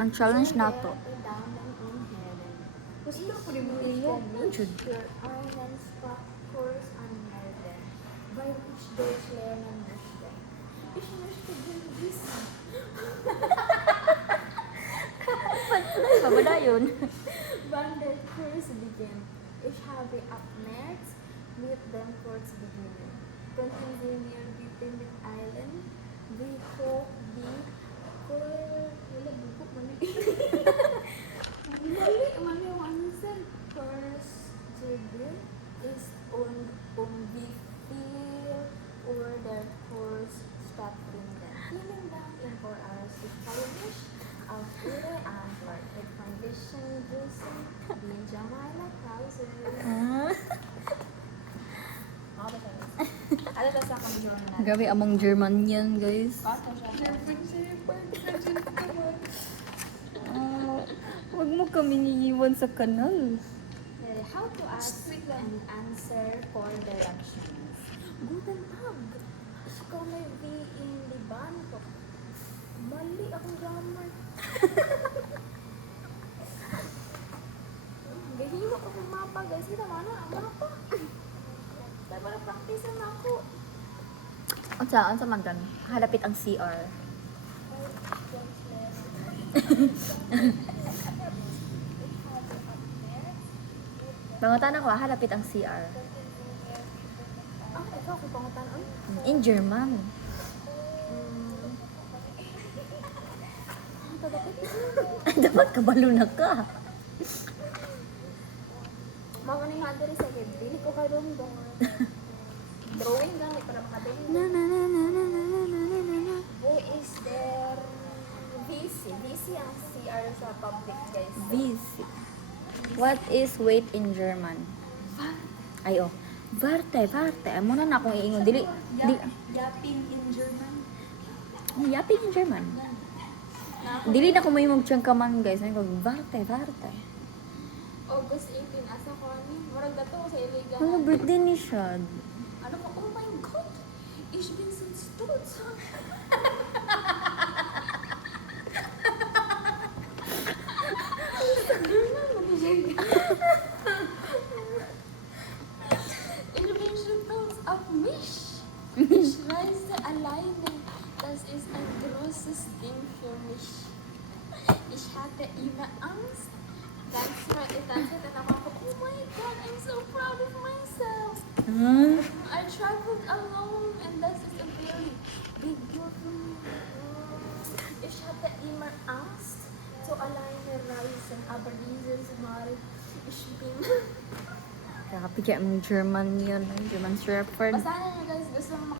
Ang challenge nato. Gusto ko rin mo Iya, jud. Your Arnen Course an Melden. Bei which Deutsch lernen möchte. Ich möchte den wissen. Babada yun. Wann der Kurs beginnt. Ich habe ab März mit dem Kurs beginnen. Könnten Sie mir bitte mitteilen, wie hoch die wala buko mali. Mali unser Kursgebühr ist und wie viel Uhr der Kurs stattfindet. Vielen Dank für Ihre Spanisch auf Ihre Antwort. Mit freundlichen Grüßen, die Jamila Krause. Ano ba sa kami na? Grabe among German yan, guys. Wag mo kami iiwan sa kanal. How to ask and answer for directions. Guten Tag. Ich komme wie in Liban. Mali akong grammar. Gahimo ko ng mapa, guys. Kita mana ang mapa. Dahil para practice na ako. Unsa man kan? Halapit ang CR. Pangutan ako, halapit ang CR. Ikaw kung pangutan-on? In German. Dapat kabalo na ka. Mga ni nga diri sa gid. Dili ko karon dong. Drawing gani para makadali. Na na na na na na na na na. Who is there? VC. VC ang CR sa public, guys. Busy. What is wait in German? Ay oh. Warte. Amo na akong iingon dili. Yapping in German. Yapping in German. Dili na ko may magtiyangkaman, guys. Ay ko warte. August 18, asa ko ani? Murag dato sa iligan. Ano birthday ni siya? Ano ko? Oh my God! Ich bin so stolz. Ich bin stolz auf mich. Ich reise alleine. Das ist ein großes Ding für mich. Ich hatte immer Angst. That's right. And I'm like, oh my God, I'm so proud of myself. I traveled alone and das ist a very big deal for me. Ich hatte immer Angst zu alleine reisen, aber dieses Mal, ich bin... Grabe kaya ang German yun. German Shepherd. Basta na guys, gusto